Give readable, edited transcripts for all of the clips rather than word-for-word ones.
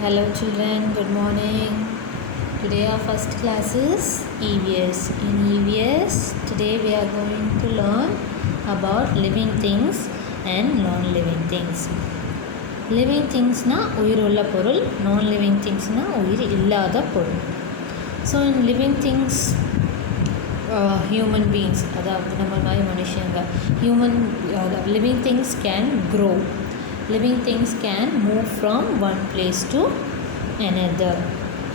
Hello children, good morning. Today our first class is EVS. In EVS, today we are going to learn about living things and non-living things. Living things na உயிருள்ள பொருள், non-living things na உயிர் இல்லாத பொருள். So in living things, human beings, அதாவது நம்ம மாதிரி மனுஷங்க, living things can grow. Living things can move from one place to another.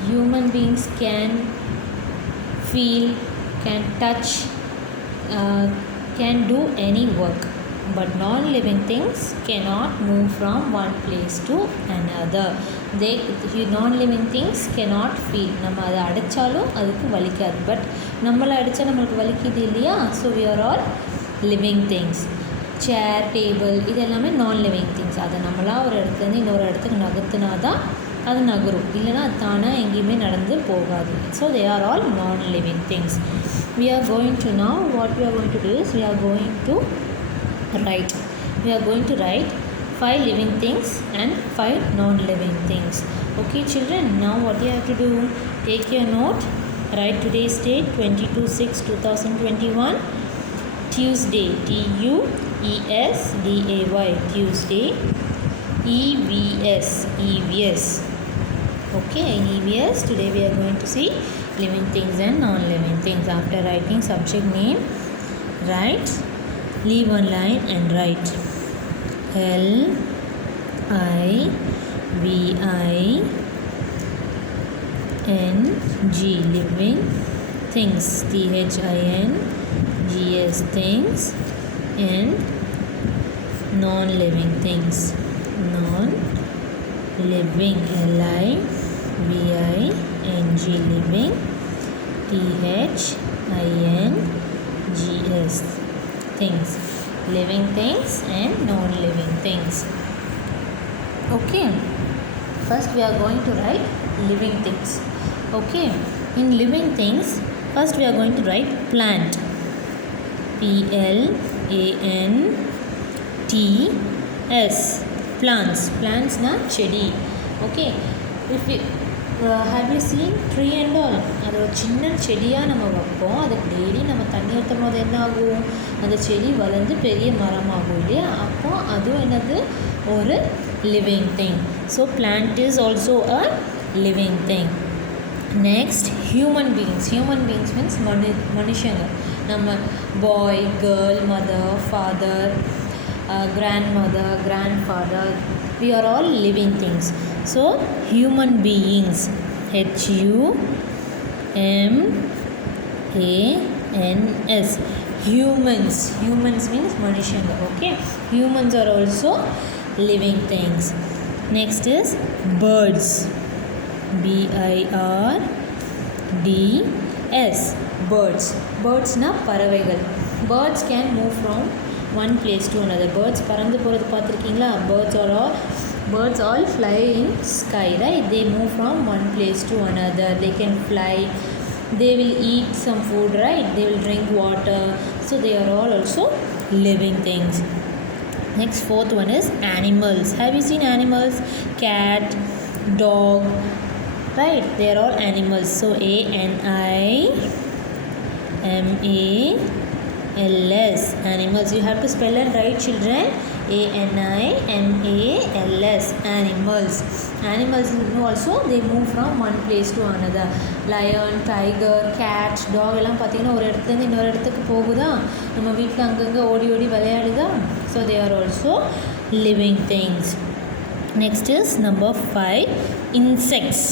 Human beings can feel, can touch, can do any work. But non-living things cannot move from one place to another. Non-living things cannot feel. நம்ம அதை அடித்தாலும் அதுக்கு வலிக்காது. பட் நம்மளை அடித்தா நம்மளுக்கு வலிக்குது இல்லையா? So we are all living things. Chair, table, இது எல்லாமே நான் லிவிங் திங்ஸ். அதை நம்மளாக ஒரு இடத்துலேருந்து இன்னொரு இடத்துக்கு நகர்த்தினா தான் அது நகரும், இல்லைனா அது தானே எங்கேயுமே நடந்து போகாது. ஸோ தே ஆர் ஆல் நான் living things. We are going to now, what we are going to do is we are going to write. We are going to write 5 living things and 5 non-living things. Okay children, now what you have to do, take your note, write today's date 22/6/2021, Tuesday, TUESDAY, Tuesday, EVS. Okay, in EVS today we are going to see living things and non-living things. After writing subject name, write, leave one line and write LIVING, living things, THINGS, things, and non-living things, non-living, LIVING, living, THINGS, things, living things and non-living things. Okay, first we are going to write living things. Okay, in living things, first we are going to write plant, PLANTS, plants na chedi. Okay, if you have you seen tree and all, அது ஒரு சின்ன செடியாக நம்ம வைப்போம், அதுக்கு டெய்லி நம்ம தண்ணி ஊற்றும் போது என்ன ஆகும், அந்த செடி வளர்ந்து பெரிய மரமாகும் இல்லையா? அப்போ அதுவும் என்னது, ஒரு living thing. So plant is also a living thing. Next human beings. Human beings means மனுஷங்க. நம்ம boy, girl, mother, father, grandmother, grandfather, we are all living things. So human beings, HUMANS, humans means manishanga. Okay, humans are also living things. Next is birds, BIRDS, birds na paravaigal. Birds can move from one place to another. Birds பறந்து போகிறது பார்த்துருக்கீங்களா? Birds all fly in sky, right? They move from one place to another. They can fly, they will eat some food, right? They will drink water. So they are all also living things. Next, fourth one is animals. Have you seen animals? Cat, dog, right? They are all animals. So ANIMALS, animals. You have to spell and write children, ANIMALS, animals. Animals also, they move from one place to another. Lion, tiger, cat, dog எல்லாம் பார்த்தீங்கன்னா ஒரு இடத்துலேருந்து இன்னொரு இடத்துக்கு போகுதா, நம்ம வீட்டில் அங்கங்கே ஓடி ஓடி விளையாடுதா. So they are also living things. Next is number 5, insects,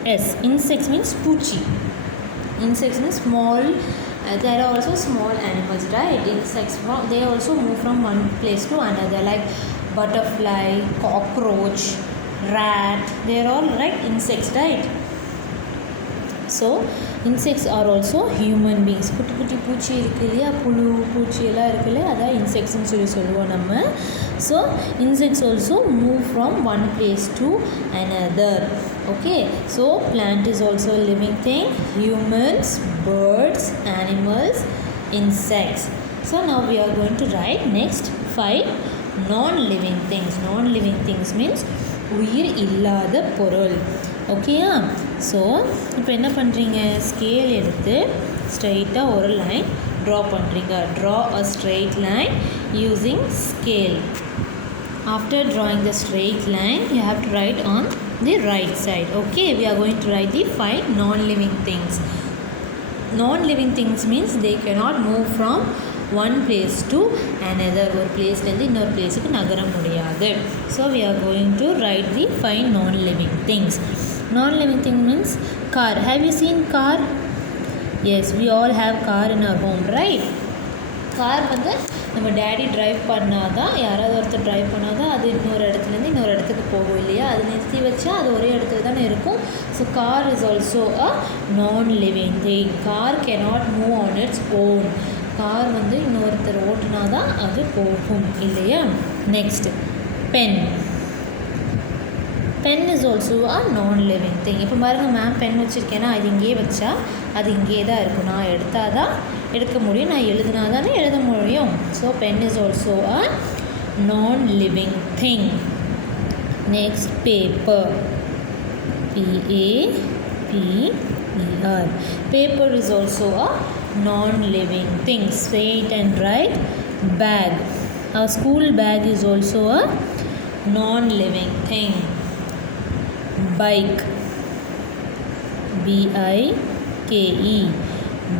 INSECTS. Insects means பூச்சி. Insects means small. There are also small animals, right? Insects, they also move from one place to another, like butterfly, cockroach, rat. They are all right insects, right? So insects are also human beings. குட்டி குட்டி பூச்சி இருக்கு இல்லையா, புழு பூச்சி எல்லாம் இருக்கு இல்லையா, அதான் இன்செக்ட்ஸ்னு சொல்லுவோம் நம்ம. So insects also move from one place to another. Okay, so plant is also a living thing. Humans, birds, animals, insects. So now we are going to write next 5 non-living things. Non-living things means உயிர் இல்லாத பொருள். ஓகேயா? ஸோ இப்போ என்ன பண்ணுறீங்க, ஸ்கேல் எடுத்து ஸ்ட்ரைட்டாக ஒரு லைன் ட்ரா பண்ணுறீங்க. ட்ரா அ straight line using scale. After drawing the straight line, you have to write on the right side. Okay, we are going to write the 5 non-living things. Non-living things means they cannot move from one place to another. ஒரு பிளேஸ்லேருந்து இன்னொரு பிளேஸுக்கு நகர முடியாது. So we are going to write the 5 non-living things. Non-living thing means car. Have you seen car? Yes, we all have car in our home, right? Car வந்து நம்ம daddy drive பண்ணால் தான், யாராவது ஒருத்தர் ட்ரைவ் பண்ணால் தான் அது இன்னொரு இடத்துலேருந்து இன்னொரு இடத்துக்கு போகும் இல்லையா? அது நிறுத்தி வச்சா அது ஒரே இடத்துல தானே இருக்கும். So car is also a non living thing. Car cannot move on its own. Car வந்து இன்னொருத்தர் ஓட்டுனா தான் அது போகும் இல்லையா? Next pen. Pen is also a non living thing. இப்போ பாருங்கள், மேம் பென் வச்சுருக்கேன்னா அது இங்கேயே வச்சா அது இங்கே தான் இருக்கும். நான் எடுத்தால் தான் எடுக்க முடியும், நான் எழுதினா தானே எழுத முடியும். So pen is also a non living thing. Next paper. PAPER. Paper is also a non-living thing. Say it and write. Bag. Our school bag is also a non-living thing. Bike. BIKE.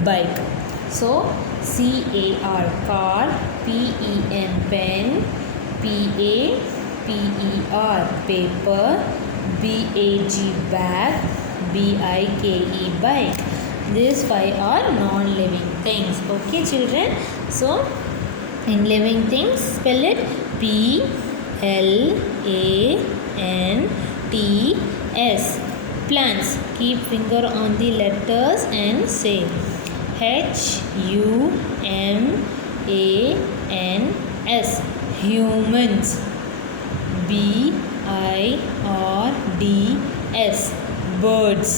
Bike. So CAR, car. PEN, pen. PAPER, paper. BAG, bag. BIKE, bike. These 5 are non-living things. Okay children, so in living things spell it PLANTS. Plants. Keep finger on the letters and say HUMANS. Humans. BIRDS. Birds.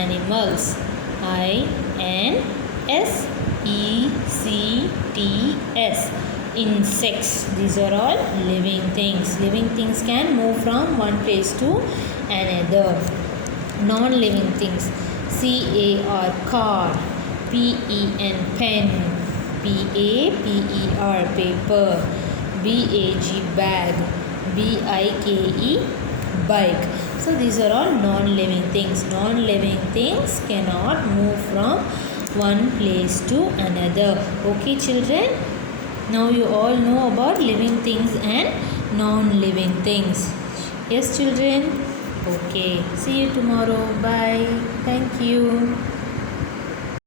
ANIMALS. Animals. INSECTS. Insects. These are all living things. Living things can move from one place to another. Non-living things. CAR, car. PEN, pen. PAPER, paper. BAG, bag. BIKE, bike. So these are all non-living things. Non-living things cannot move from one place to another. Okay children, now you all know about living things and non-living things. Yes children? Okay, see you tomorrow. Bye. Thank you.